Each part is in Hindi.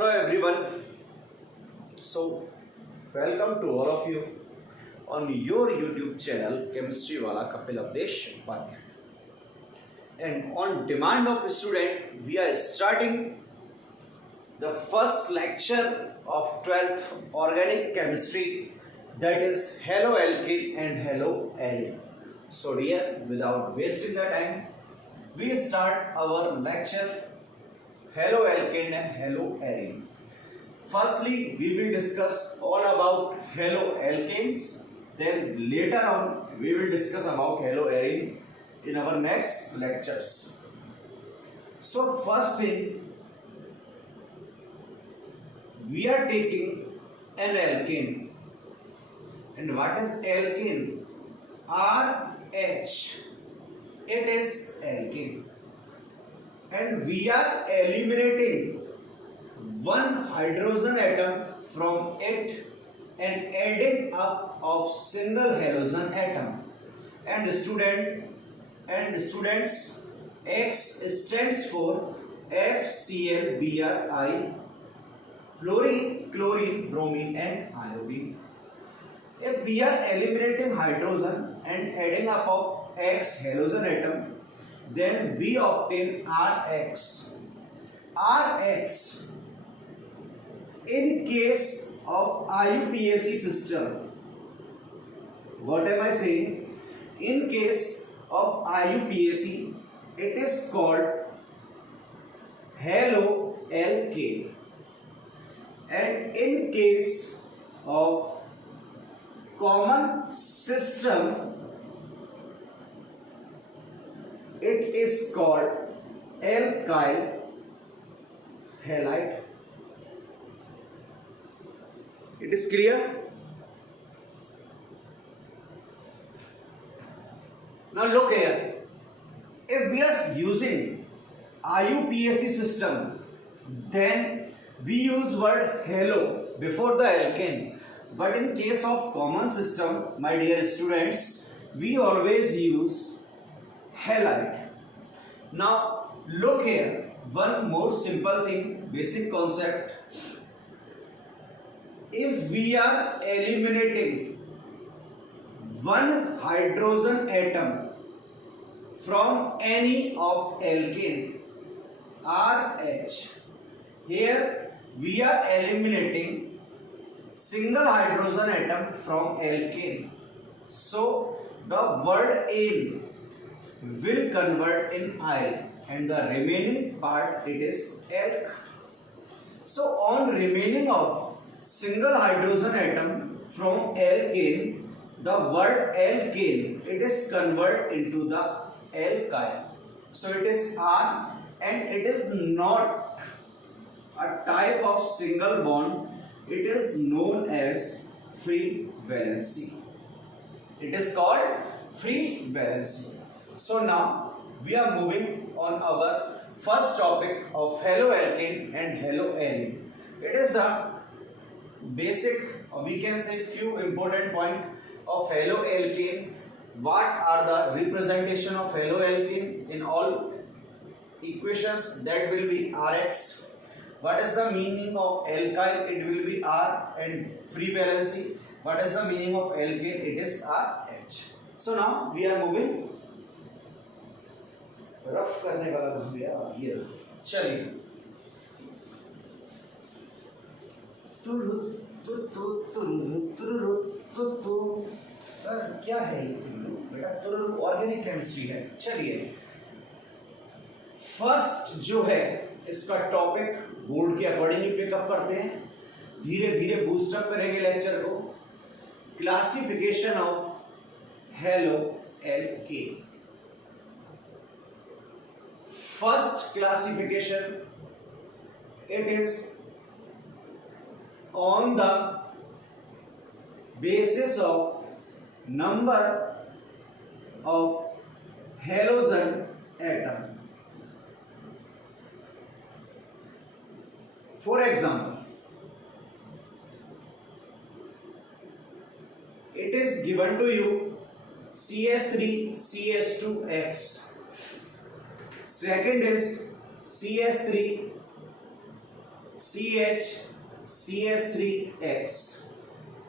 Hello everyone. So welcome to all of you on your YouTube channel Chemistry Wala Kapil Avdesh Upadhyay. And on demand of student, we are starting the first lecture of 12th Organic Chemistry, that is haloalkane and haloarine. So dear, without wasting the time, we start our lecture haloalkane and haloarine. Firstly, we will discuss all about haloalkanes. Then later on, we will discuss about haloarine in our next lectures. So first thing, we are taking an alkane. And what is alkane? RH. It is alkane. And we are eliminating one hydrogen atom from it and adding up of single halogen atom. And students, X stands for FClBrI, fluorine, chlorine, bromine and iodine. If we are eliminating hydrogen and adding up of X halogen atom, then we obtain RH. RH, in case of IUPAC system, what am I saying? In case of IUPAC, it is called haloalkane, and in case of common system, it is called alkyl halide. It is clear? Now look here. If we are using IUPAC system, then we use word halo before the alkane. But in case of common system, my dear students, we always use halide. Now look here, one more simple thing, basic concept. If we are eliminating one hydrogen atom from any of alkane, RH, here we are eliminating single hydrogen atom from alkane. So the word ane will convert in "il" and the remaining part it is alk. So on remaining of single hydrogen atom from alkane, the word alkane, it is converted into the alkyl. So it is R, and it is not a type of single bond. It is known as free valency. It is called free valency. So now we are moving on our first topic of haloalkane and haloarine. It is a basic, or we can say few important point of haloalkane. What are the representation of haloalkane in all equations? That will be Rx. What is the meaning of alkyl? It will be R, and free valency. What is the meaning of alkane? It is RH. So now we are moving. Rough करने वाला भूल गया ये. चलिए. सर क्या है बेटा? ऑर्गेनिक केमिस्ट्री है. चलिए, फर्स्ट जो है इसका टॉपिक बोर्ड के अकॉर्डिंग ही पिकअप करते हैं, धीरे धीरे बूस्टअप करेंगे लेक्चर को. Classification of haloalkane. First classification, it is on the basis of number of halogen atom. For example, it is given to you CS3 CS2X. Second is CS3 CH CH3X,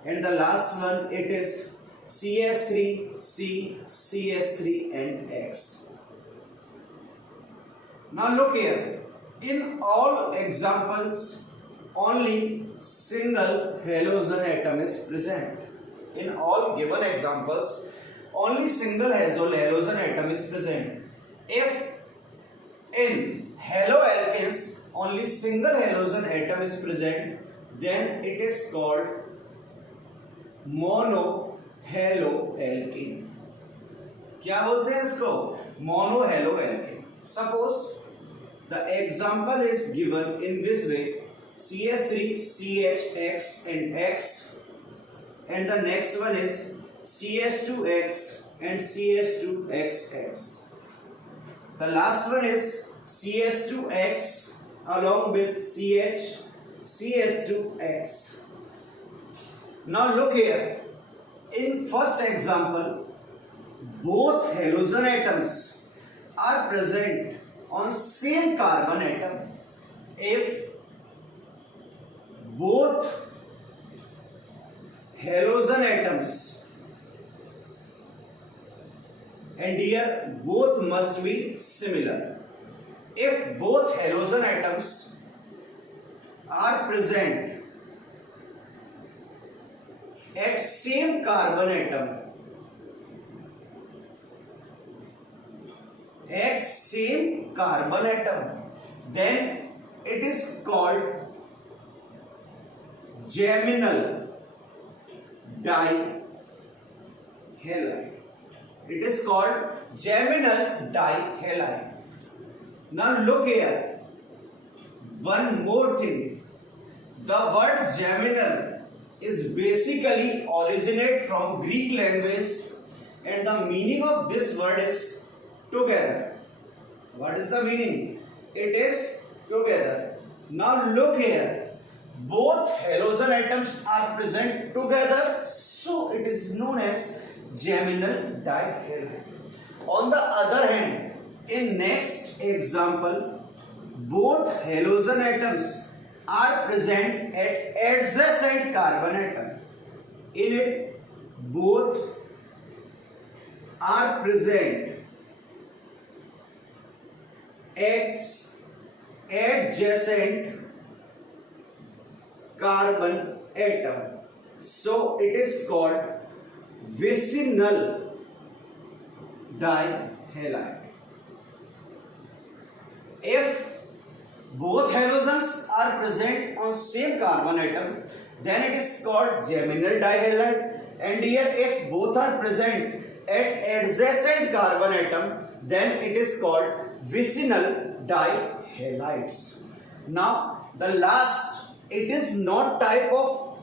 and the last one it is CH3C CH3 and X. Now look here, in all examples only single halogen atom is present. In all given examples only single halogen atom is present. If in haloalkanes only single halogen atom is present, then it is called monohaloalkane. क्या बोलते हैं इसको? Monohaloalkane. Suppose the example is given in this way: CH3 CHX and X, and the next one is CH2X and CH2XX. The last one is CH2X along with CH2X. Now look here, in first example both halogen atoms are present on same carbon atom. If both halogen atoms, and here both must be similar. If both halogen atoms are present at same carbon atom, then it is called geminal dihalide. It is called geminal dihalide. Now look here, one more thing. The word geminal is basically originate from Greek language, and the meaning of this word is together. What is the meaning? It is together. Now look here, both halogen atoms are present together, so it is known as geminal dihalide. On the other hand, in next example both halogen atoms are present at adjacent carbon atom. In it both are present at adjacent carbon atom, so it is called vicinal dihalide. If both halogens are present on same carbon atom, then it is called geminal dihalide, and here if both are present at adjacent carbon atom, then it is called vicinal dihalides. Now the last, it is not type of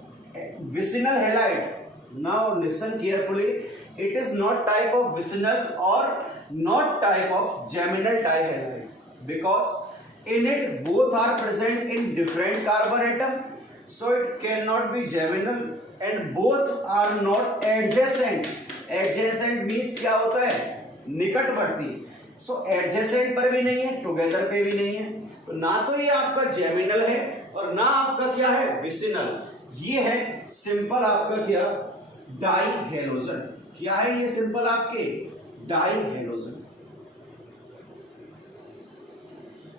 vicinal halide. Now listen carefully, it is not type of vicinal or not type of geminal dihalide, because in it both are present in different carbon atom, so it cannot be geminal, and both are not adjacent. Adjacent means क्या होता है? निकटवर्ती. सो एडजेसेंट पर भी नहीं है, टुगेदर पे भी नहीं है, तो ना तो ये आपका जेमिनल है और ना आपका क्या है, विसिनल. ये है सिंपल आपका क्या, डाई हेलोजन. क्या है ये सिंपल आपके, die halogen.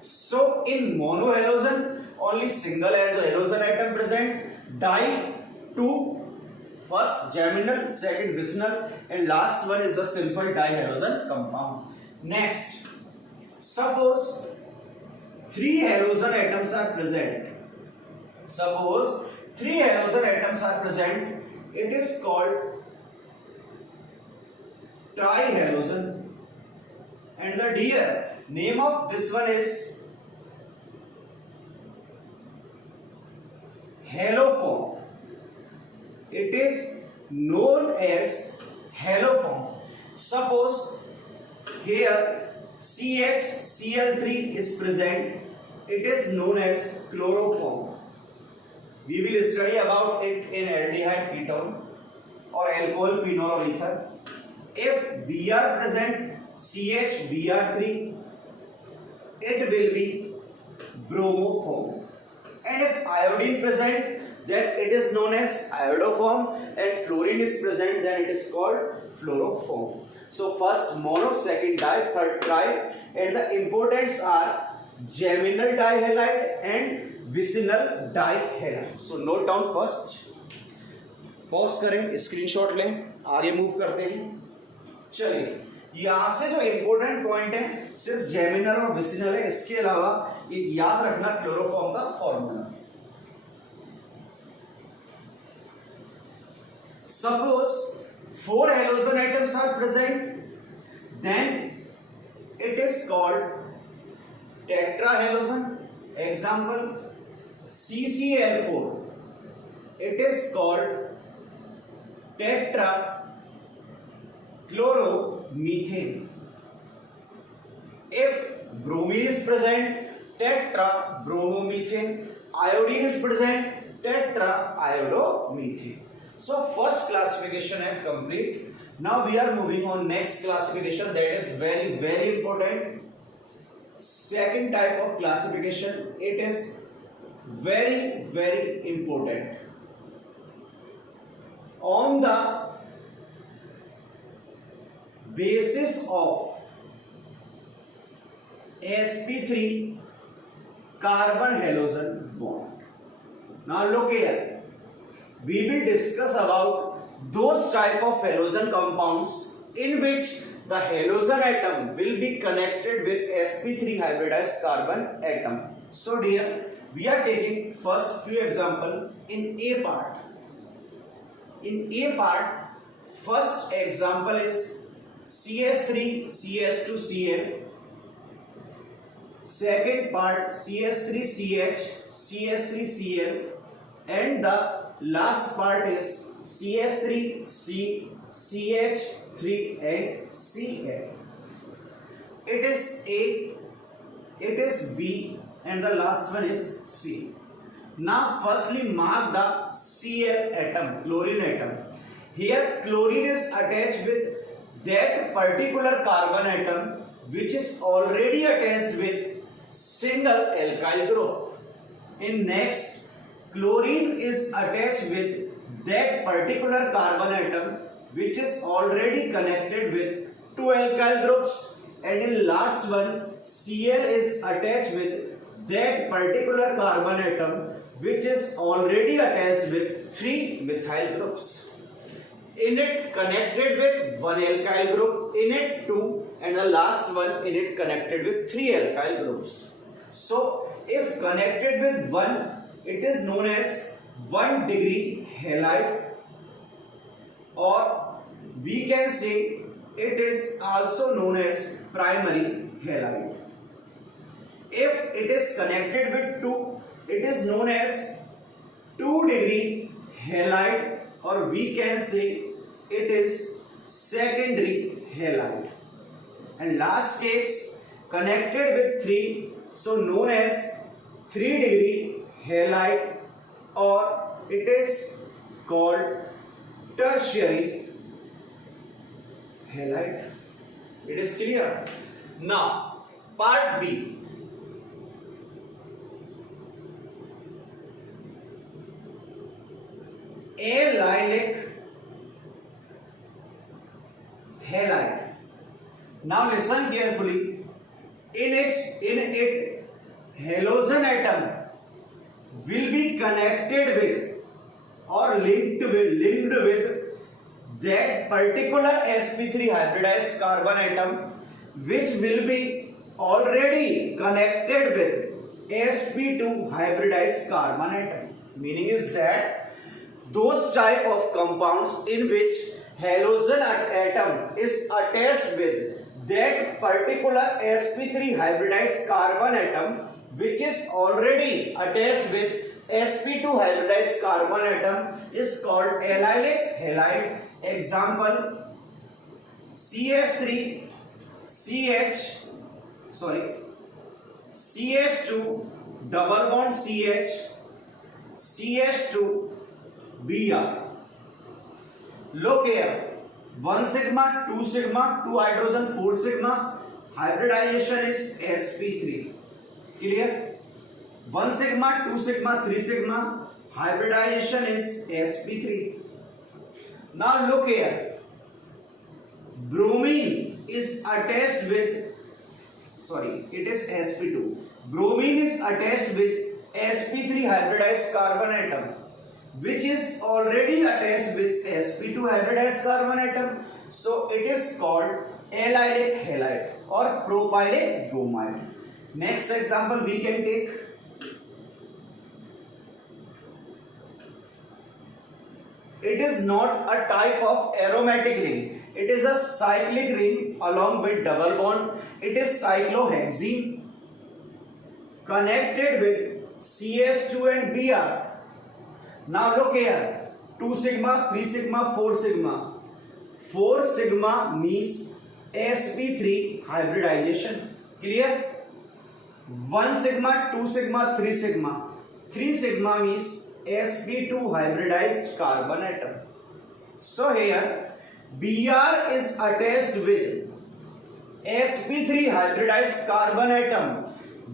So in monohalogen only single halogen atom present. Di two, first geminal, second vicinal, and last one is a simple dihalogen compound. Next, suppose three halogen atoms are present. Suppose three halogen atoms are present. It is called trihalogen, and the dear name of this one is haloform. It is known as haloform. Suppose here CHCl3 is present, it is known as chloroform. We will study about it in aldehyde ketone or alcohol, phenol or ether. If Br present, CHBr3, it will be bromoform. and if iodine present, then it is known as iodoform, and fluorine is present, then it is called fluoroform. So first mono, second di, third tri, and the importance are geminal dihalide and vicinal dihalide. So note down first. Pause करें, स्क्रीनशॉट लें, आगे मूव करते हैं. चलिए, यहां से जो इंपॉर्टेंट पॉइंट है सिर्फ जेमिनल और विसिनल है, इसके अलावा ये याद रखना क्लोरोफॉर्म का formula. Suppose 4 halogen atoms are present, then it is called tetrahalogen. Example CCl4, it is called tetrachloromethane. If bromine is present, tetrabromomethane. Iodine is present, tetraiodomethane. So first classification is complete. Now we are moving on next classification, that is very very important. Second type of classification, it is very very important. On the basis of sp3 carbon halogen bond. Now look here, we will discuss about those type of halogen compounds in which the halogen atom will be connected with sp3 hybridized carbon atom. So dear, we are taking first few example in A part. In A part, first example is CS3 CS2Cl, second part CS3CH CS3Cl, and the last part is CS3C CH3 and Cl. It is A, it is B, and the last one is C. Now firstly mark the Cl atom, chlorine atom. Here chlorine is attached with that particular carbon atom which is already attached with single alkyl group. In next, chlorine is attached with that particular carbon atom which is already connected with two alkyl groups, and in last one Cl is attached with that particular carbon atom which is already attached with 3 methyl groups. In it connected with 1 alkyl group, in it 2, and the last one in it connected with 3 alkyl groups. So if connected with 1, it is known as 1 degree halide, or we can say it is also known as primary halide. If it is connected with 2, it is known as 2 degree halide, or we can say it is secondary halide. And last case, connected with 3, so known as 3 degree halide, or it is called tertiary halide. It is clear? Now part B. Allylic halide. Now listen carefully. In it halogen atom will be connected with or linked with that particular sp3 hybridized carbon atom which will be already connected with sp2 hybridized carbon atom. Meaning is that those type of compounds in which halogen atom is attached with that particular sp3 hybridized carbon atom which is already attached with sp2 hybridized carbon atom is called allylic halide. Example CH2 double bond CH CH2 Br. Look here, 1 sigma, 2 sigma, 2 hydrogen, 4 sigma. Hybridization is sp3. Clear? 1 sigma, 2 sigma, 3 sigma. Hybridization is sp3. Now look here. Bromine is attached with, sorry, it is sp2. Bromine is attached with sp3 hybridized carbon atom, which is already attached with sp2 hybridized carbon atom. So it is called allylic halide or propylic bromide. Next example we can take. It is not a type of aromatic ring. It is a cyclic ring along with double bond. It is cyclohexene connected with CH2 and Br. Now look here. 2 sigma, 3 sigma, 4 sigma. 4 sigma means sp3 hybridization. Clear? 1 sigma, 2 sigma, 3 sigma. 3 sigma means sp2 hybridized carbon atom. So here Br is attached with sp3 hybridized carbon atom,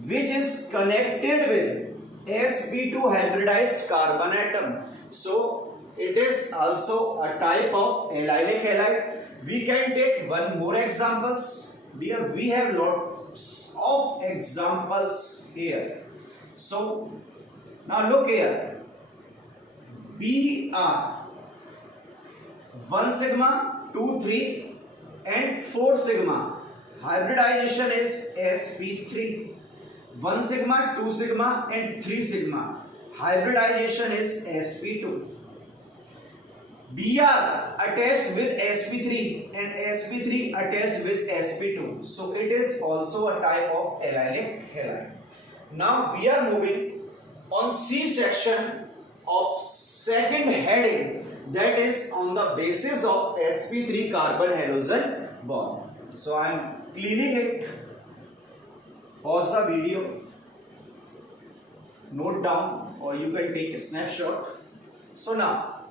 which is connected with sp2 hybridized carbon atom. So it is also a type of allylic halide. We can take one more examples. Dear, we have lots of examples here. So now look here. Br 1 sigma, 2, 3 and 4 sigma. Hybridization is sp3. 1 sigma, 2 sigma and 3 sigma. Hybridization is sp2. Br attached with sp3 and sp3 attached with sp2. So it is also a type of allylic halide. Now we are moving on C section of second heading, that is on the basis of sp3 carbon halogen bond. So I am cleaning it. Pause the video, note down, or you can take a snapshot. So now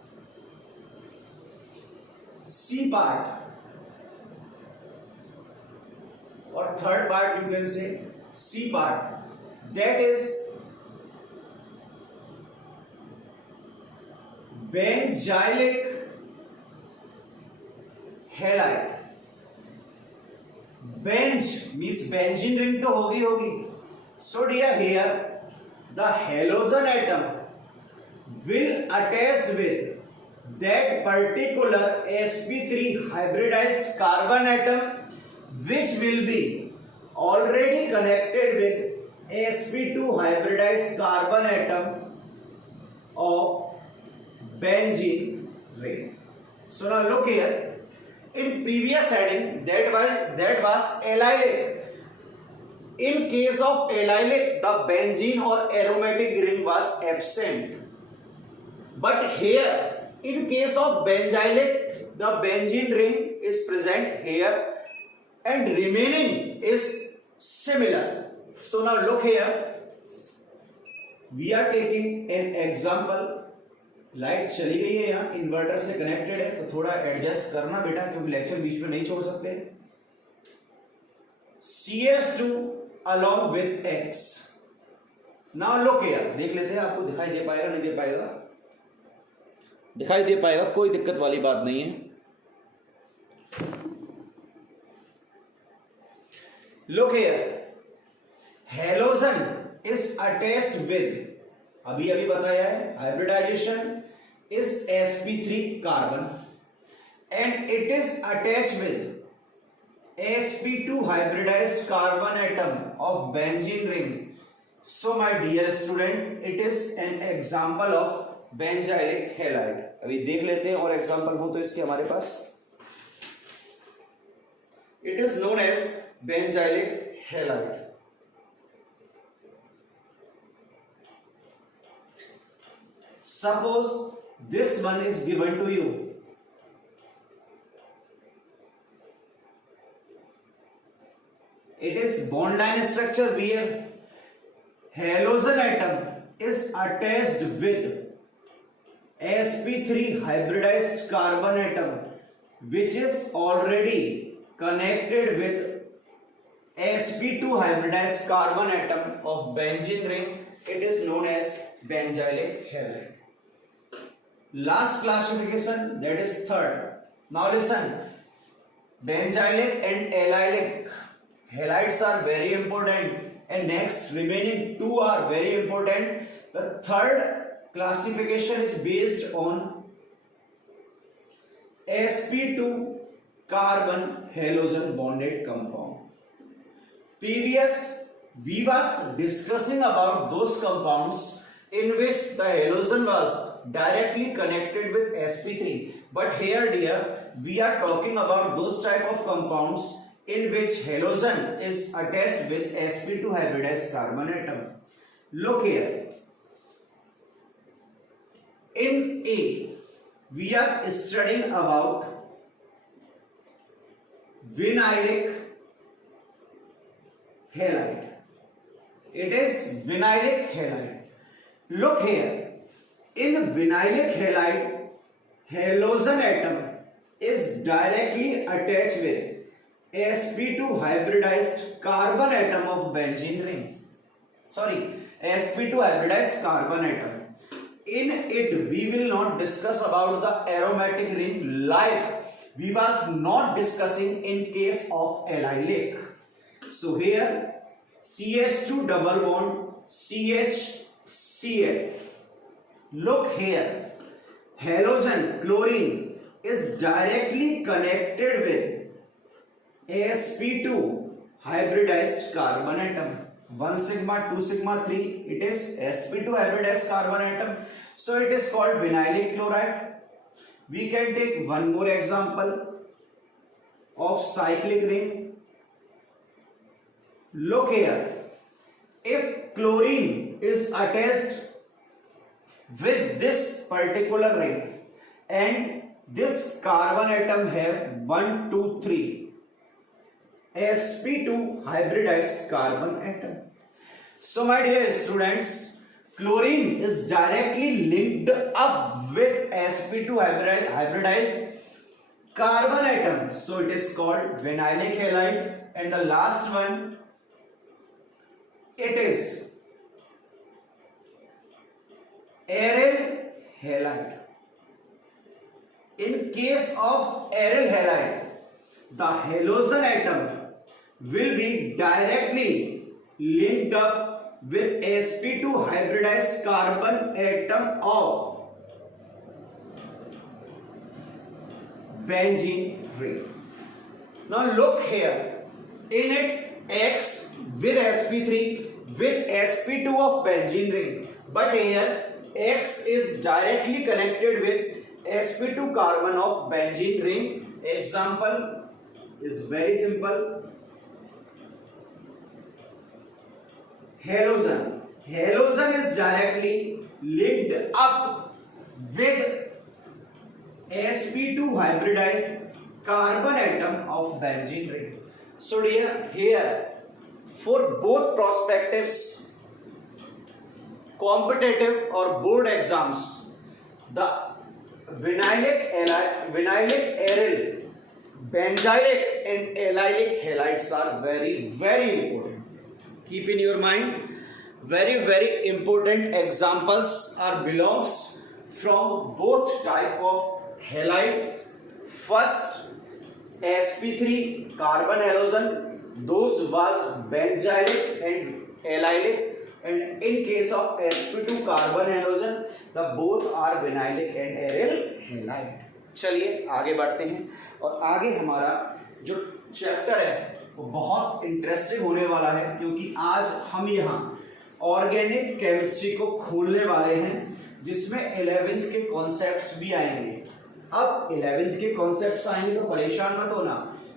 C part or third part, you can say C part, that is benzylic halide. Benz means benzene ring तो होगी. So dear, here the halogen atom will attach with that particular sp3 hybridized carbon atom, which will be already connected with sp2 hybridized carbon atom of benzene ring. So now look here. In previous heading, that was allylic. In case of allylic, the benzene or aromatic ring was absent. But here, in case of benzylic, the benzene ring is present here and remaining is similar. So now look here. We are taking an example. Light चली गई है, यहाँ इन्वर्टर से कनेक्टेड है, तो थोड़ा एडजस्ट करना बेटा, क्योंकि लेक्चर बीच में नहीं छोड़ सकते. CS2 along with X. Now look here, देख लेते हैं, आपको दिखाई दे पाएगा नहीं दे पाएगा? दिखाई दे पाएगा, कोई दिक्कत वाली बात नहीं है. Look here, halogen is attached with, अभी बताया है, hybridization is sp3 carbon and it is attached with sp2 hybridized carbon atom of benzene ring. So my dear student, it is an example of benzylic halide. अभी देख लेते हैं और एग्जांपल हो तो इसके हमारे पास. It is known as benzylic halide. Suppose this one is given to you. It is bond line structure where halogen atom is attached with sp3 hybridized carbon atom, which is already connected with sp2 hybridized carbon atom of benzene ring. it is known as benzylic halide. Last classification, that is third. Now listen, benzylic and allylic halides are very important, and next remaining two are very important. The third classification is based on sp2 carbon halogen bonded compound. Previous we was discussing about those compounds in which the halogen was directly connected with sp3, but here dear we are talking about those type of compounds in which halogen is attached with sp2 hybridized carbon atom. Look here, in A we are studying about vinylic halide. It is vinylic halide. Look here, in vinylic halide, halogen atom is directly attached with sp2 hybridized carbon atom of benzene ring. sp2 hybridized carbon atom. In it we will not discuss about the aromatic ring like we was not discussing in case of allylic. So here CH2 double bond CHCl. Look here, halogen chlorine is directly connected with sp2 hybridized carbon atom. 1 sigma 2 sigma 3, it is sp2 hybridized carbon atom, so it is called vinylic chloride. We can take one more example of cyclic ring. Look here, if chlorine is attached with this particular ring and this carbon atom have 1 2 3 sp2 hybridized carbon atom. So my dear students, chlorine is directly linked up with sp2 hybridized carbon atom, so it is called vinylic halide. And the last one, it is aryl halide. In case of aryl halide, the halogen atom will be directly linked up with sp2 hybridized carbon atom of benzene ring. Now look here, in it X with sp3 with sp2 of benzene ring, but here X is directly connected with sp2 carbon of benzene ring. Example is very simple. Halogen. Halogen is directly linked up with sp2 hybridized carbon atom of benzene ring. So dear, here for both prospectives, competitive or board exams, the vinylic aryl, benzylic and allylic halides are very important. Keep in your mind, very important examples are belongs from both type of halide. First, sp3 carbon halogen, those was benzylic and allylic, and in case of sp2 carbon halogen, the both are vinylic and aryl halide. चलिए आगे बढ़ते हैं, और आगे हमारा जो चैप्टर है वो बहुत इंटरेस्टिंग होने वाला है, क्योंकि आज हम यहाँ ऑर्गेनिक केमिस्ट्री को खोलने वाले हैं, जिसमें 11th के कॉन्सेप्ट्स भी आएंगे। अब 11th के कॉन्सेप्ट्स आएंगे तो परेशान मत होना,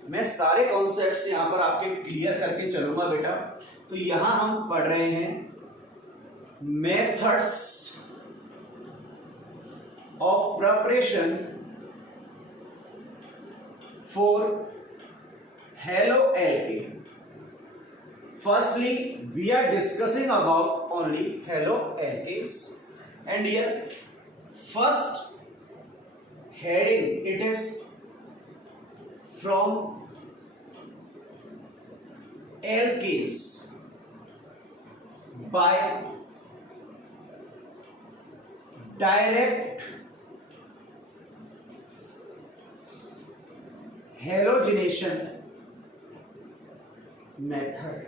मैं सारे कॉन्सेप्ट्स यहाँ पर आपके क्लियर करके चलूंगा बेटा। तो यहाँ हम पढ़ रहे हैं methods of preparation for haloalkane. Firstly, we are discussing about only haloalkanes, and here first heading, it is from alkanes by direct halogenation method.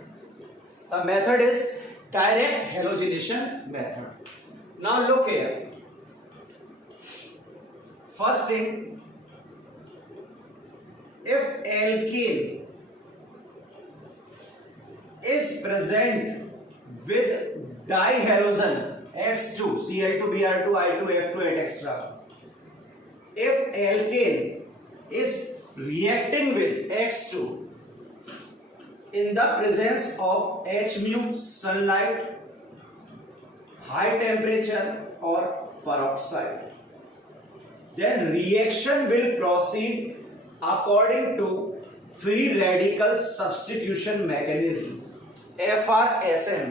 The method is direct halogenation method. Now look here. First thing, if alkane is present with dihalogen X2, Cl2, Br2, I2, F2, etc. If alkane is reacting with X2 in the presence of H mu, sunlight, high temperature or peroxide, then reaction will proceed according to free radical substitution mechanism FRSM.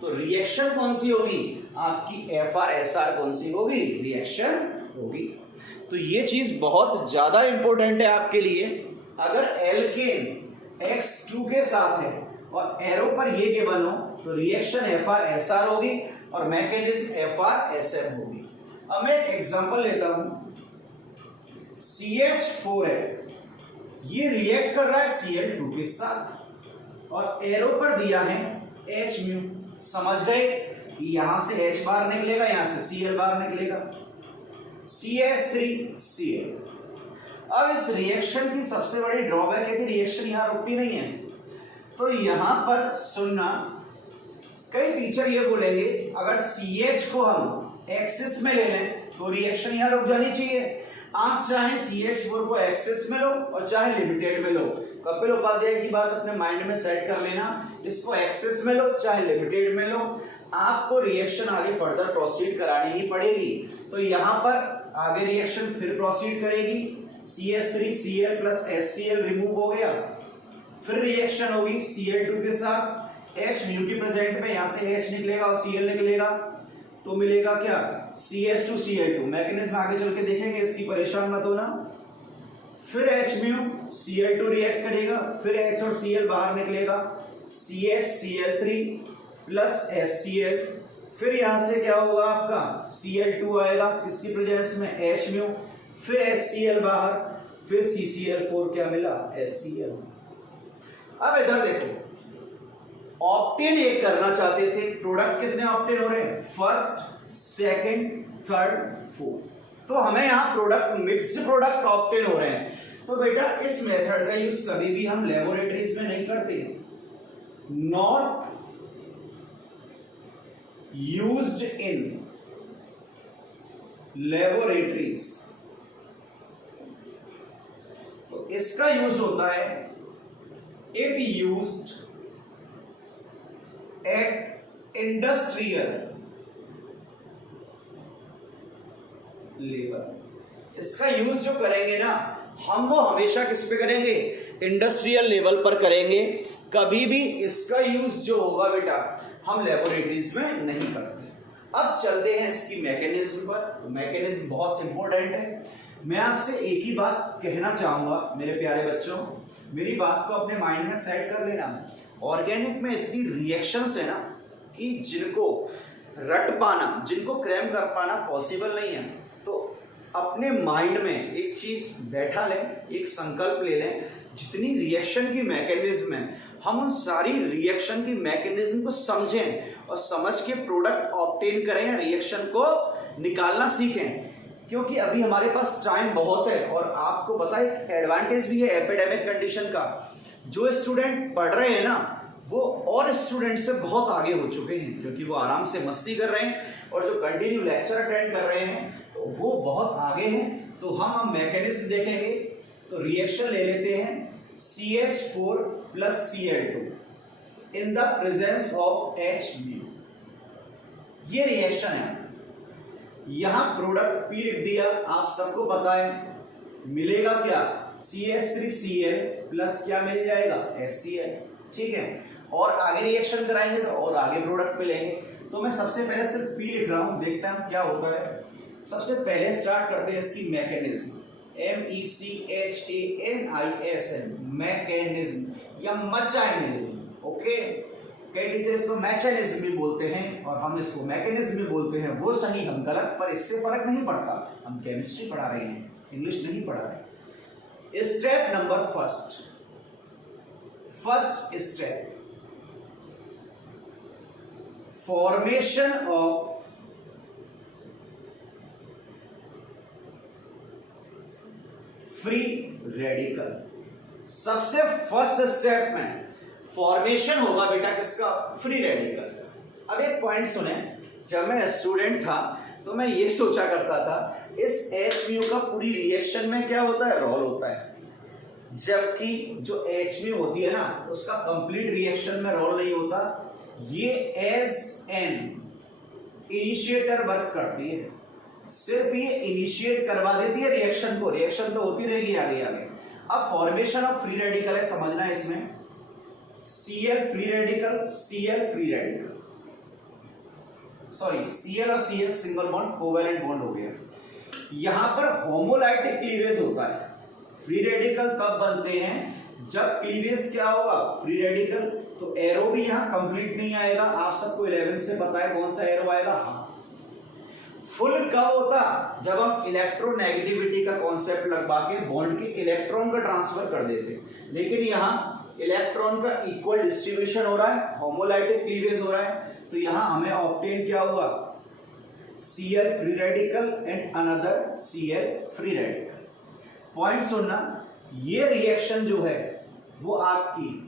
तो रिएक्शन कौन सी होगी आपकी? FRSR कौन सी होगी? रिएक्शन होगी। तो ये चीज बहुत ज्यादा इंपॉर्टेंट है आपके लिए। अगर एल्केन X2 के साथ है और एरो पर ये गिवन हो तो रिएक्शन FRSR होगी और मैकेनिज्म FRSM होगी। अब मैं एक एग्जांपल लेता हूं, CH4 है, ये रिएक्ट कर रहा है Cl2 के साथ और एरो पर दिया है H म्यू। समझ गए? यहां से H बाहर निकलेगा, यहां से Cl बाहर निकलेगा, CH3Cl। अब इस रिएक्शन की सबसे बड़ी ड्रॉबैक है कि रिएक्शन यहां रुकती नहीं है। तो यहां पर सुनना, कई टीचर ये बोलेंगे अगर CH को हम एक्सिस में ले लें तो रिएक्शन यहां रुक जानी चाहिए। आप चाहे CH4 को एक्सिस में लो और चाहे लिमिटेड में लो। कपिल उपाध्याय की बात अपने माइंड में सेट कर लेना, इसको एक्सिस में लो चाहे लिमिटेड में लो, आपको रिएक्शन आगे फर्दर प्रोसीड करानी ही पड़ेगी। तो यहाँ पर आगे रिएक्शन फिर प्रोसीड करेगी, CH3Cl प्लस HCl रिमूव हो गया, फिर रिएक्शन होगी Cl2 के साथ H म्यू की प्रेजेंट में, यहाँ से H निकलेगा और Cl निकलेगा तो मिलेगा क्या? CH2Cl2। मैकेनिज्म आगे चल के देखेंगे, इसकी परेशान मत होना। फिर H म्यू Cl2 रिएक्ट करेगा, फिर H और Cl बाहर निकलेगा, CH Cl3 प्लस HCl, फिर यहां से क्या होगा आपका? Cl2 आएगा किसकी प्रेजेंस में? H म्यू, फिर HCl बाहर, फिर CCl4 क्या मिला? HCl। अब इधर देखो, ऑक्टेन एक करना चाहते थे, प्रोडक्ट कितने ऑक्टेन हो रहे हैं? First, second, third, fourth. तो हमें यहां प्रोडक्ट, मिक्स्ड प्रोडक्ट ऑक्टेन हो रहे हैं। तो बेटा इस मेथड का यूज कभी भी हम लेबोरेटरीज में नहीं करते, नॉट यूज्ड इन लेबोरेटरीज। तो इसका यूज होता है, it used eight industrial level. इसका यूज जो करेंगे ना हम, वो हमेशा किस पे करेंगे? इंडस्ट्रियल लेवल पर करेंगे। कभी भी इसका यूज जो होगा बेटा हम लेबोरेटरीज में नहीं करते। अब चलते हैं इसकी मैकेनिज्म पर। मैकेनिज्म बहुत इंपॉर्टेंट है। मैं आपसे एक ही बात कहना चाहूंगा मेरे प्यारे बच्चों, मेरी बात को अपने माइंड में सेट कर लेना। ऑर्गेनिक में इतनी रिएक्शंस है ना कि जिनको रट पाना, जिनको क्रैम कर पाना पॉसिबल नहीं है। तो अपने माइंड में एक चीज बैठा लें, एक संकल्प ले लें, जितनी रिएक्शन की मैकेनिज्म है हम उन सारी रिएक्शन की मैकेनिज्म को समझें और समझ के प्रोडक्ट ऑब्टेन करें या रिएक्शन को निकालना सीखें। क्योंकि अभी हमारे पास टाइम बहुत है और आपको पता है एडवांटेज भी है एपिडेमिक कंडीशन का। जो स्टूडेंट पढ़ रहे हैं ना वो और स्टूडेंट से बहुत आगे हो चुके हैं, क्योंकि वो आराम से मस्ती कर रहे हैं, और जो कंटिन्यू लेक्चर अटेंड कर रहे हैं तो वो बहुत आगे हैं। तो हम मैकेनिज्म देखेंगे। तो रिएक्शन ले लेते हैं CH4 plus Cl2 in the presence of H mu. ये रिएक्शन है। यहां प्रोडक्ट P लिख दिया, आप सबको पता है मिलेगा क्या? CH3Cl प्लस क्या मिल जाएगा? HCl। ठीक है, और आगे रिएक्शन कराएंगे तो और आगे प्रोडक्ट मिलेंगे। तो मैं सबसे पहले सिर्फ P लिख रहा हूं, देखते हैं क्या होता है। सबसे पहले स्टार्ट करते हैं इसकी मैकेनिज्म, MECHANISM, मैकेनिज्म या मचाइनिज्म। ओके, कई टीचर इसको मैकेनिज्म भी बोलते हैं और हम इसको मैकेनिज्म भी बोलते हैं, वो सही हम गलत, पर इससे फर्क नहीं पड़ता। हम केमिस्ट्री पढ़ा रहे हैं, इंग्लिश नहीं पढ़ा रहे। Step number first step, formation of free radical. सबसे फर्स्ट स्टेप में फॉर्मेशन होगा बेटा किसका? Free radical. अब एक पॉइंट सुने, जब मैं स्टूडेंट था तो मैं ये सोचा करता था इस HMU का पूरी रिएक्शन में क्या होता है? रोल होता है, जबकि जो HMU होती है ना उसका कंप्लीट रिएक्शन में रोल नहीं होता। ये एज एन इनिशिएटर वर्क करती है, सिर्फ ये इनिशिएट करवा देती है रिएक्शन को, रिएक्शन तो होती रहेगी आगे आगे। अब फॉर्मेशन ऑफ फ्री रेडिकल है, समझना है इसमें Cl free radical, Cl free radical, sorry Cl और Cl single bond covalent bond हो गया। यहां पर होमोलाइटिक क्लीवेज होता है। फ्री रेडिकल तब बनते हैं जब क्लीवेज क्या होगा? Free radical. तो एरो भी यहां कंप्लीट नहीं आएगा, आप सबको 11 से पता है कौन सा एरो आएगा। हाँ, फुल कब होता? जब हम इलेक्ट्रोनेगेटिविटी का कॉन्सेप्ट लगवा के बॉन्ड के इलेक्ट्रॉन का ट्रांसफर कर देते। लेकिन यहाँ इलेक्ट्रॉन का इक्वल डिस्ट्रीब्यूशन हो रहा है, होमोलाइटिक क्लीवेज हो रहा है, तो यहाँ हमें ऑब्टेन क्या हुआ? Cl free radical and another Cl free radical. Point सुनना, ये रिएक्शन जो है वो आपकी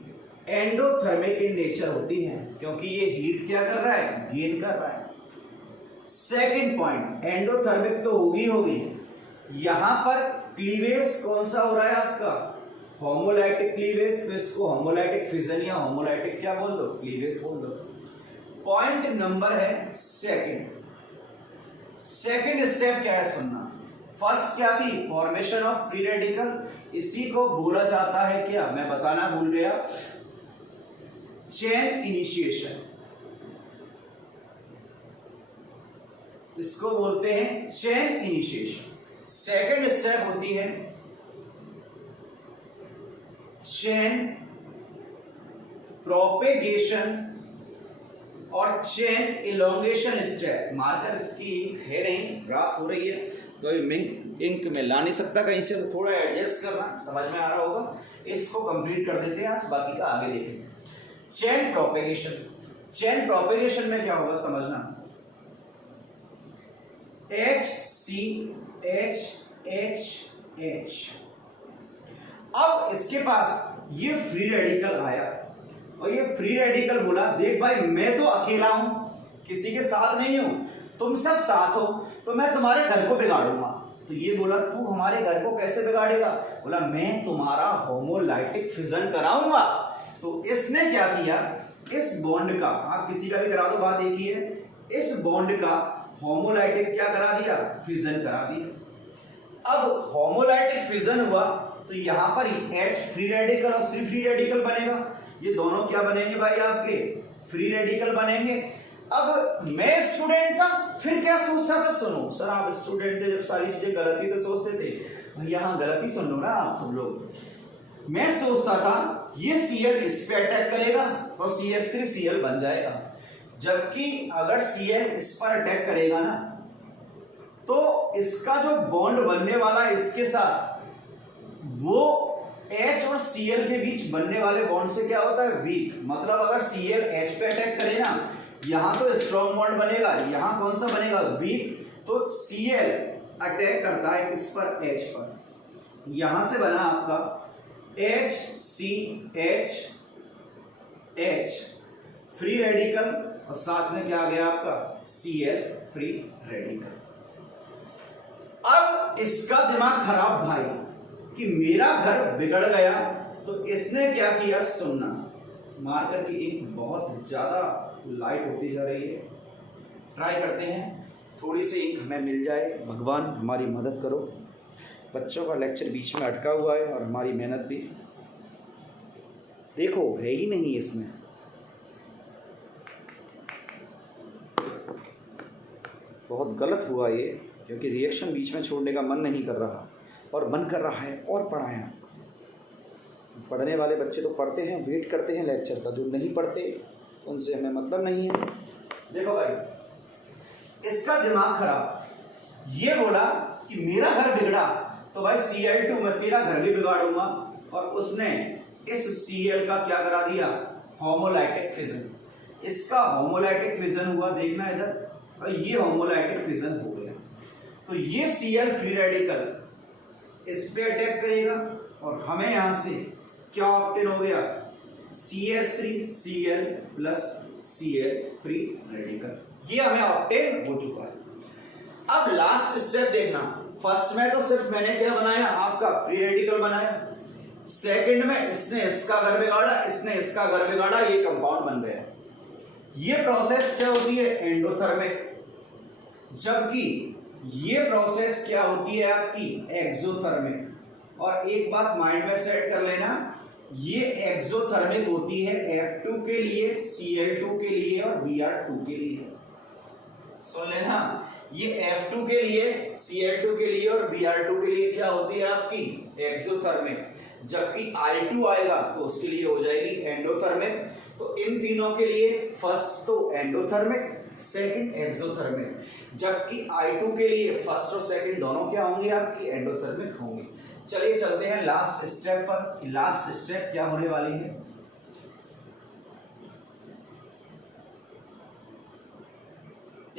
एंडोथर्मिक इन नेचर होती है, क्योंकि ये हीट क्या कर रहा है? गेन कर रहा है। सेकंड पॉइंट, एंडोथर्मिक तो होगी, यहां पर क्लीवेज कौन सा हो रहा है आपका? Homolytic cleavage. तो इसको होमोलाइटिक फिजन या होमोलाइटिक क्या बोल दो? क्लीवेज बोल दो। पॉइंट नंबर है सेकंड स्टेप क्या है सुनना। फर्स्ट क्या थी? Formation of free radical. इसी को बोला जाता है क्या? मैं बताना भूल गया, चेन इनिशिएशन। इसको बोलते हैं चेन इनिशिएशन। सेकंड स्टेप होती है चेन प्रोपेगेशन और चेन इलोंगेशन स्टेप। मार्कर की इंक है नहीं, रात हो रही है तो इंक में ला नहीं सकता कहीं से, तो थोड़ा एडजस्ट करना, समझ में आ रहा होगा। इसको कंप्लीट कर देते हैं आज, बाकी का आगे देखेंगे। चेन प्रोपेगेशन में क्या होगा समझना, HCHHH। अब इसके पास ये फ्री रेडिकल आया और ये फ्री रेडिकल बोला, देख भाई मैं तो अकेला हूं, किसी के साथ नहीं हूं, तुम सब साथ हो, तो मैं तुम्हारे घर को बिगाड़ूंगा। तो ये बोला तू हमारे घर को कैसे बिगाड़ेगा? बोला मैं तुम्हारा होमोलाइटिक फिजन कराऊंगा। तो इसने क्या किया, इस बॉन्ड का, आप किसी का भी करा दो, बात एक ही है, इस बॉन्ड का होमोलाइटिक क्या करा दिया? फिजन करा दिया। अब होमोलाइटिक फिजन हुआ तो यहां पर H फ्री रेडिकल और C फ्री रेडिकल बनेगा। ये दोनों क्या बनेंगे भाई? आपके फ्री रेडिकल बनेंगे। अब मैं स्टूडेंट था, फिर क्या सोचता था? सुनो सर, आप स्टूडेंट थे जब सारी चीजें गलती तो सोचते थे, भैया हाँ गलती सुन लो ना आप सब लोग। मैं सोचता था ये Cl इस पे अटैक करेगा और CH3 Cl बन जाएगा, जबकि अगर Cl इस पर अटैक करेगा ना तो इसका जो बॉन्ड बनने वाला इसके साथ, वो H और Cl के बीच बनने वाले बॉन्ड से क्या होता है? वीक। मतलब अगर Cl H पे अटैक करे ना, यहां तो स्ट्रॉन्ग बॉन्ड बनेगा, यहां कौन सा बनेगा? वीक। तो Cl अटैक करता है किस पर? H पर। यहां से बना आपका HCHH फ्री रेडिकल और साथ में क्या आ गया आपका? Cl free radical. अब इसका दिमाग खराब भाई कि मेरा घर बिगड़ गया, तो इसने क्या किया सुनना। मार्कर की इंक बहुत ज्यादा लाइट होती जा रही है, ट्राई करते हैं थोड़ी सी इंक हमें मिल जाए, भगवान हमारी मदद करो। बच्चों का लेक्चर बीच में अटका हुआ है और हमारी मेहनत भी देखो है ही नहीं इसमें। बहुत गलत हुआ ये, क्योंकि रिएक्शन बीच में छोड़ने का मन नहीं कर रहा और मन कर रहा है और पढ़ाएं। पढ़ने वाले बच्चे तो पढ़ते हैं, वेट करते हैं लेक्चर का, जो नहीं पढ़ते उनसे हमें मतलब नहीं है। देखो भाई, इसका दिमाग खराब, ये बोला कि मेरा घर बिगड़ा तो भाई Cl2 मैं तेरा घर भी बिगाड़ूंगा, और उसने इस Cl का क्या करा दिया, होमोलाइटिक फिजन। इसका होमोलाइटिक फिजन हुआ, देखना इधर, और ये होमोलाइटिक फिजन हो गया। तो ये Cl फ्री रेडिकल इस पे अटैक करेगा और हमें यहां से क्या ऑब्टेन हो गया, CH3Cl plus Cl free radical, ये हमें ऑब्टेन हो चुका है। अब लास्ट स्टेप देखना, फर्स्ट में तो सिर्फ मैंने क्या बनाया, आपका फ्री रेडिकल बनाया, सेकंड में इसने इसका घर बिगाड़ा, इसने इसका घर बिगाड़ा, ये कंपाउंड बन गया। ये प्रोसेस क्या होती है, एंडोथर्मिक, जबकि ये प्रोसेस क्या होती है आपकी, एक्सोथर्मिक। और एक बात माइंड में सेट कर लेना, ये एक्सोथर्मिक होती है F2 के लिए, Cl2 के लिए और Br2 के लिए। सुन लेना, ये F2 के लिए, Cl2 के लिए और Br2 के लिए क्या होती है आपकी, एक्सोथर्मिक, जबकि I2 आएगा तो उसके लिए हो जाएगी एंडोथर्मिक। तो इन तीनों के लिए फर्स्ट तो एंडोथर्मिक, सेकंड एक्सोथर्मिक, जबकि I2 के लिए फर्स्ट और सेकंड दोनों क्या होंगे आपकी, एंडोथर्मिक होंगे। चलिए चलते हैं लास्ट स्टेप पर। लास्ट स्टेप क्या होने वाली है,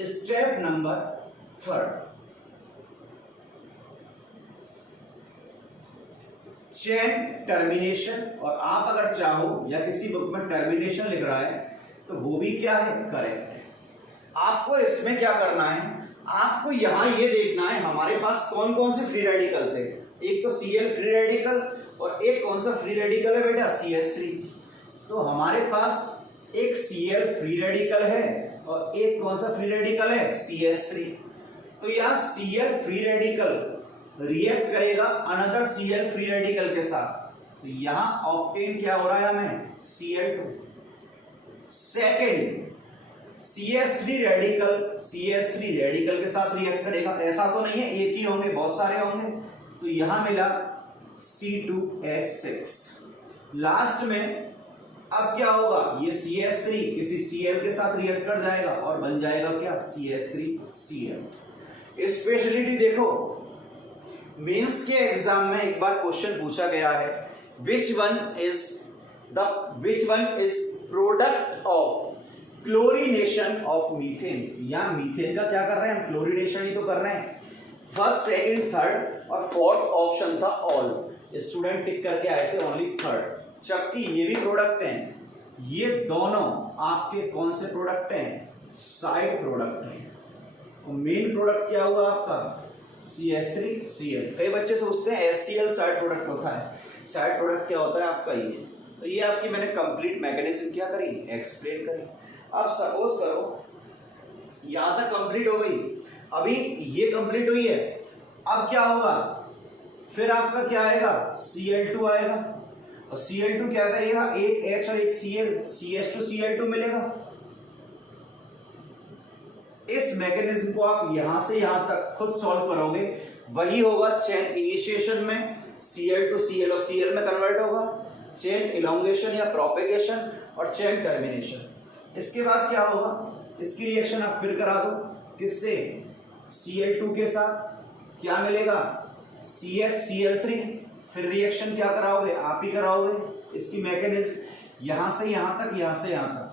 स्टेप नंबर 3, चेन टर्मिनेशन। और आप अगर चाहो या किसी बुक में टर्मिनेशन लिख रहा है तो वो भी क्या है, करेक्ट है। आपको इसमें क्या करना है, आपको यहां ये देखना है हमारे पास कौन कौन से फ्री रेडिकल थे। एक तो Cl फ्री रेडिकल और एक कौन सा फ्री रेडिकल है बेटा, CH3। तो हमारे पास एक Cl फ्री रेडिकल है और एक कौन सा फ्री रेडिकल है, CH3। तो यहाँ Cl फ्री रेडिकल रिएक्ट करेगा अनदर Cl फ्री रेडिकल के साथ, तो यहाँ ऑक्टेन क्या हो रहा है हमें, Cl2। सेकेंड CH3 रेडिकल के साथ रिएक्ट करेगा, ऐसा तो नहीं है एक ही होंगे, बहुत सारे होंगे। तो यहां मिला C2H6। लास्ट में अब क्या होगा, ये CH3 किसी Cl के साथ रिएक्ट कर जाएगा और बन जाएगा क्या, CH3Cl। स्पेशलिटी देखो, मेंस के एग्जाम में एक बार क्वेश्चन पूछा गया है, which one is product of chlorination of methane. या मीथेन का क्या कर रहे हैं हम, क्लोरीनेशन ही तो कर रहे हैं। फर्स्ट, सेकंड, थर्ड और फोर्थ ऑप्शन था ऑल, स्टूडेंट टिक करके आए थे ओनली थर्ड, जबकि ये भी प्रोडक्ट हैं। ये दोनों आपके कौन से प्रोडक्ट हैं, साइड प्रोडक्ट हैं। तो मेन प्रोडक्ट क्या हुआ आपका, CH3Cl। कई बच्चे सोचते हैं HCl साइड प्रोडक्ट होता है, साइड प्रोडक्ट क्या होता है आपका ये। तो ये आपकी मैंने कंप्लीट मैकेनिज्म क्या करी, एक्सप्लेन करी। अब सपोज करो यहां तक कंप्लीट हो गई, अभी ये कंप्लीट हुई है, अब क्या होगा, फिर आपका क्या आएगा, Cl2 आएगा, और Cl2 क्या करेगा, एक H और एक Cl, CH2Cl2 मिलेगा। इस मैकेनिज्म को आप यहां से यहां तक खुद सॉल्व करोगे, वही होगा चेन इनिशिएशन में Cl2Cl और Cl में कन्वर्ट होगा, चेन इलोंगेशन या प्रोपेगेशन और चेन टर्मिनेशन। इसके बाद क्या होगा, इसकी रिएक्शन आप फिर करा दो, किससे, Cl2 के साथ, क्या मिलेगा, CH3, फिर रिएक्शन क्या कराओगे, आप ही कराओगे। इसकी मैकेनिज्म यहां से यहां तक, यहां से यहां तक,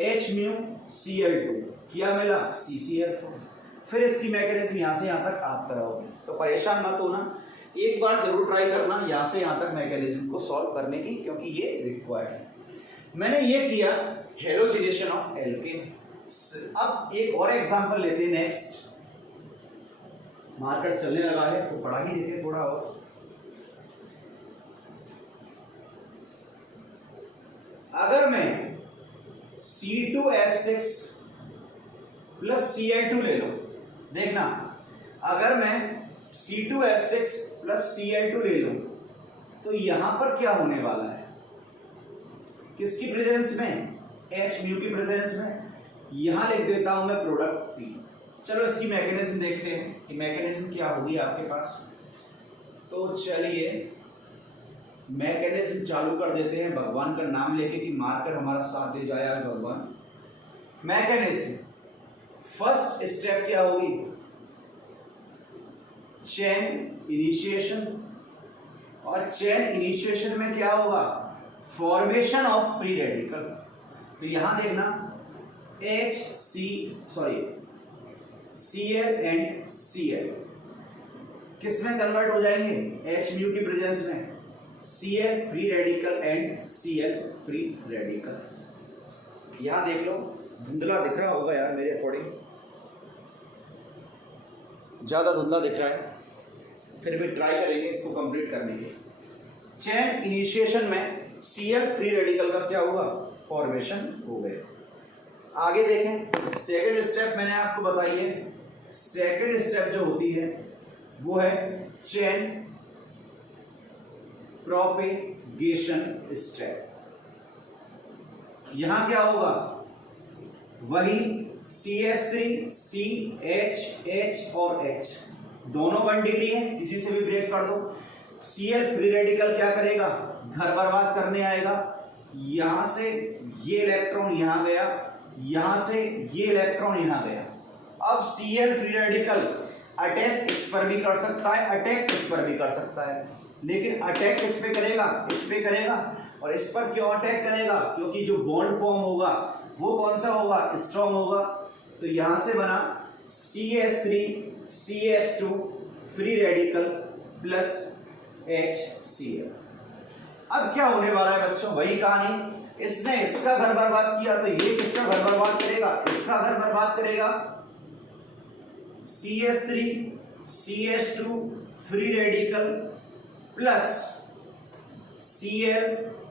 HμCl2 क्या मिला, CCl4। फिर इसकी मैकेनिज्म यहां से यहां तक आप कराओगे। तो परेशान मत होना, एक बार जरूर ट्राई करना यहां से यहां तक मैकेनिज्म को सॉल्व करने की, क्योंकि ये रिक्वायर्ड है। मैंने ये किया हेलोजिनेशन ऑफ एल्केन। अब एक और एग्जांपल लेते हैं, नेक्स्ट। मार्केट चलने लगा है तो पढ़ा ही देते थोड़ा और। अगर मैं C2H6 प्लस Cl2 ले लो, देखना, अगर मैं C2H6 प्लस Cl2 ले लूं तो यहां पर क्या होने वाला है, किसकी प्रेजेंस में, Hµ की प्रेजेंस में। यहां लिख देता हूं मैं प्रोडक्ट P। चलो इसकी मैकेनिज्म देखते हैं कि मैकेनिज्म क्या होगी आपके पास। तो चलिए मैकेनिज्म चालू कर देते हैं भगवान का नाम लेके कि मारकर हमारा साथ दे जाए आज भगवान। मैकेनिज्म फर्स्ट स्टेप क्या होगी, चेन इनिशिएशन, और चेन इनिशिएशन में क्या होगा, फॉर्मेशन ऑफ फ्री रेडिकल। तो यहां देखना Cl एंड Cl किस में कन्वर्ट हो जाएंगे, H म्यू की प्रेजेंस में, Cl free radical and Cl free radical. यहां देख लो, धुंधला दिख रहा होगा यार मेरे अकॉर्डिंग, ज्यादा धुंधला दिख रहा है, फिर भी ट्राई करेंगे इसको कंप्लीट करने के। चेन इनिशिएशन में Cl फ्री रेडिकल का क्या हुआ, फॉर्मेशन हो गए। आगे देखें, सेकंड स्टेप मैंने आपको बताई है, सेकंड स्टेप जो होती है वो है चेन प्रोपेगेशन स्टेप। यहां क्या होगा, वही CH3 C H H और H दोनों 1 डिग्री है, किसी से भी ब्रेक कर दो। Cl फ्री रेडिकल क्या करेगा, घर बर्बाद करने आएगा, यहां से ये इलेक्ट्रॉन यहां गया, यहां से ये इलेक्ट्रॉन यहां गया। अब Cl फ्री रेडिकल अटैक इस पर भी कर सकता है, अटैक इस पर भी कर सकता है, लेकिन अटैक किस पे करेगा, इस पे करेगा। और इस पर क्यों अटैक करेगा, क्योंकि जो बॉन्ड फॉर्म होगा वो कौन सा होगा, स्ट्रॉन्ग होगा। तो यहां से बना CH3 CH2 free radical plus HCl। अब क्या होने वाला है बच्चों, वही कहानी, इसने इसका घर बर्बाद किया तो ये किसका घर बर्बाद करेगा, इसका घर बर्बाद करेगा। CH3 CH2 free radical plus Cl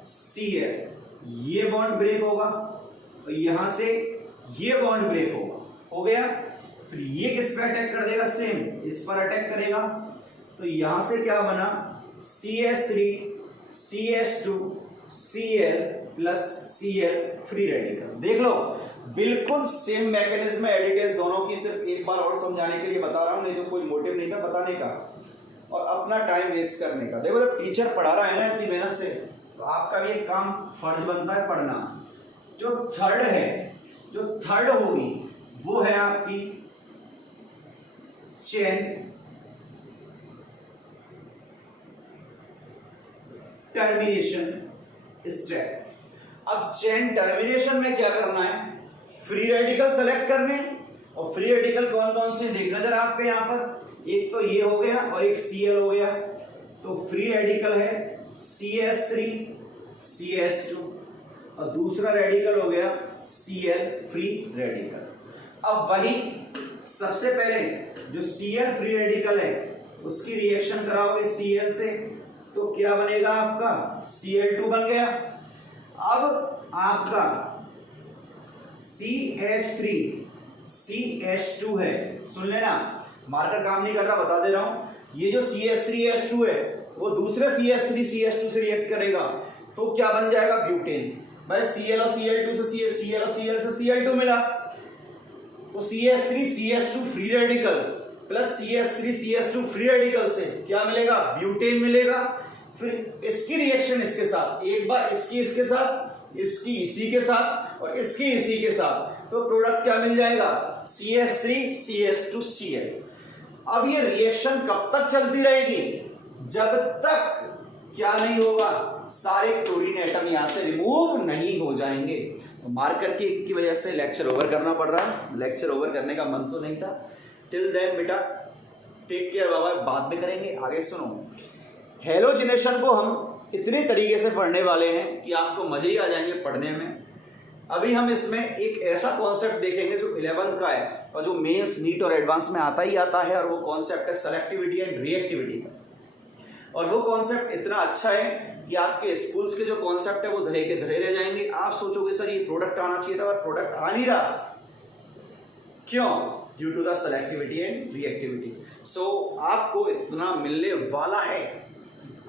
Cl, ये बॉन्ड ब्रेक होगा और यहां से ये बॉन्ड ब्रेक होगा, हो गया। फिर ये किस पे अटैक कर देगा, सेम इस पर अटैक करेगा। तो यहां से क्या बना, CH3 CH2 Cl plus Cl free radical. देख लो बिल्कुल सेम मैकेनिज्म है, एडिटेज दोनों की, सिर्फ एक बार और समझाने के लिए बता रहा हूं, नहीं तो कोई मोटिव नहीं था बताने का और अपना टाइम वेस्ट करने का। देखो जब टीचर पढ़ा रहा है ना इतनी मेहनत से, तो आपका भी एक काम फर्ज बनता है पढ़ना। जो थर्ड है, जो थर्ड होगी वो है आपकी चेन टर्मिनेशन स्टेप। अब चेन टर्मिनेशन में क्या करना है, फ्री रेडिकल सेलेक्ट करने, और फ्री रेडिकल कौन कौन से देख नजर आपके यहाँ पर, एक तो ये हो गया और एक Cl हो गया। तो फ्री रेडिकल है CH3 CH2 और दूसरा रेडिकल हो गया Cl फ्री रेडिकल। अब वही सबसे पहले जो Cl फ्री रेडिकल है उसकी रिएक्शन कराओगे Cl से, तो क्या बनेगा आपका, Cl2 बन गया। अब आपका CH3 CH2 है, सुन लेना, मार्कर काम नहीं कर रहा, बता दे रहा हूं। ये जो CH3H2 है वो दूसरे CH3 CH2 से रिएक्ट करेगा, तो क्या बन जाएगा, ब्यूटेन। भाई Cl और Cl2 से Cl और Cl से Cl2 मिला, तो CH3 CH2 free radical plus CH3 CH2 free radical से क्या मिलेगा, ब्यूटेन मिलेगा। फिर इसकी रिएक्शन इसके साथ, एक बार इसकी इसके साथ, इसकी इसी के साथ और इसकी इसी के साथ, तो प्रोडक्ट क्या मिल जाएगा, CH3 CH2 Cl। अब ये रिएक्शन कब तक चलती रहेगी, जब तक क्या नहीं होगा, सारे क्लोरीन एटम यहां से रिमूव नहीं हो जाएंगे। तो मार्कर की वजह से लेक्चर ओवर करना पड़ रहा है, लेक्चर ओवर करने का मन तो नहीं था। टिल देन बेटा टेक केयर, बाबा, बाद में करेंगे। आगे सुनो, हेलोजिनेशन को हम इतने तरीके से पढ़ने वाले हैं कि आपको मजे ही आ जाएंगे पढ़ने में। अभी हम इसमें एक ऐसा कॉन्सेप्ट देखेंगे जो 11th का है और जो मेंस नीट और एडवांस में आता ही आता है, और वो कॉन्सेप्ट है सेलेक्टिविटी एंड रिएक्टिविटी का। और वो कॉन्सेप्ट इतना अच्छा है कि आपके स्कूल्स के जो कॉन्सेप्ट है वो धरे के धरे रह जाएंगे। आप सोचोगे सर ये प्रोडक्ट आना चाहिए था, और प्रोडक्ट आ नहीं रहा, क्यों, due to the selectivity and reactivity. So आपको इतना मिलने वाला है,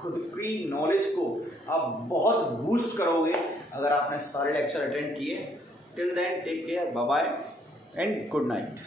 खुद की नॉलेज को आप बहुत बूस्ट करोगे अगर आपने सारे लेक्चर अटेंड किए। Till then take care, bye bye and good night.